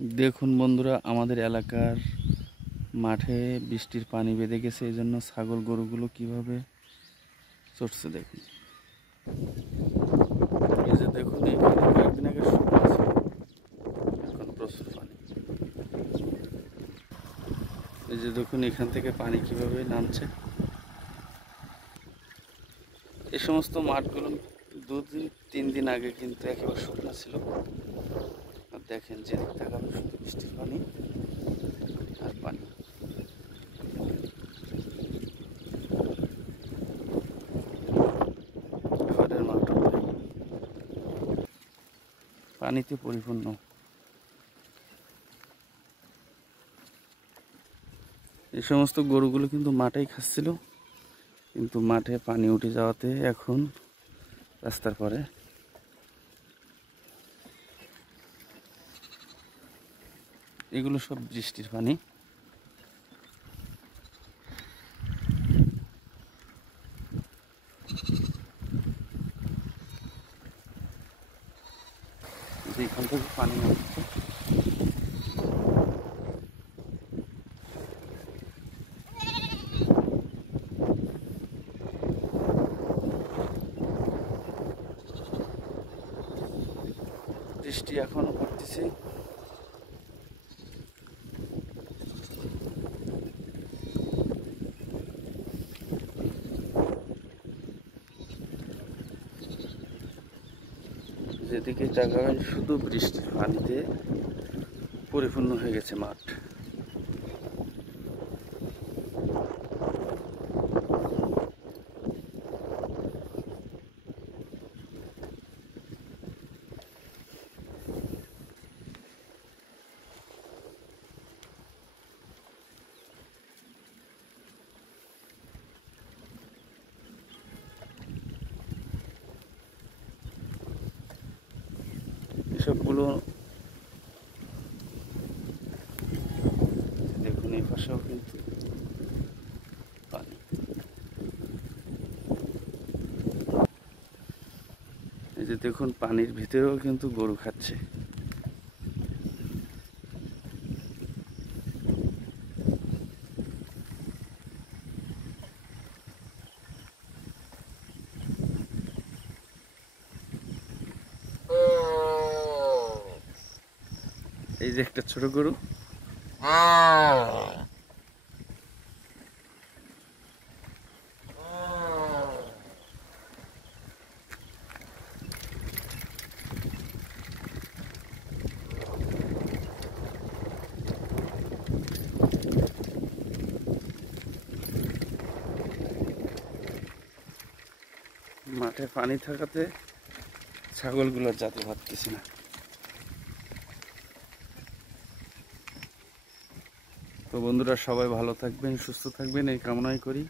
দেখুন বন্ধুরা, আমাদের এলাকার মাঠে বৃষ্টির পানি বেঁধে গেছে, এই জন্য ছাগল গরুগুলো কিভাবে চড়ছে দেখুন। এই যে দেখুন, এখানে কয়েকদিন আগে শুকনো ছিল, এখন প্রচুর পানি। এই যে দেখুন, এখান থেকে পানি কিভাবে নামছে। এই সমস্ত মাঠগুলো 2-3 দিন আগে কিন্তু একেবারে শুকনো ছিল। আর দেখেন, যেদিক তাকাবেন শুধু বৃষ্টির পানি আর পানি। ঘরের মাঠটা পানিতে পরিপূর্ণ। এই সমস্ত গরুগুলো কিন্তু মাঠেই খাচ্ছিল, কিন্তু মাঠে পানি উঠে যাওয়াতে এখন রাস্তার পরে এগুলো সব বৃষ্টির পানি। এখান থেকে পানি নামছে। বৃষ্টি এখনো পড়তেছে। যেদিকে তাকাবেন শুধু বৃষ্টির পানিতে পরিপূর্ণ হয়ে গেছে মাঠ। এসবগুলো দেখুন, এই পাশেও কিন্তু পানি। এই যে দেখুন, পানির ভিতরেও কিন্তু গরু খাচ্ছে। এই যে একটা ছোট গরু, মাঠে পানি থাকাতে ছাগলগুলোর যেতে পারতেছে না। তো বন্ধুরা, সবাই ভালো থাকবেন, সুস্থ থাকবেন, এই কামনাই করি।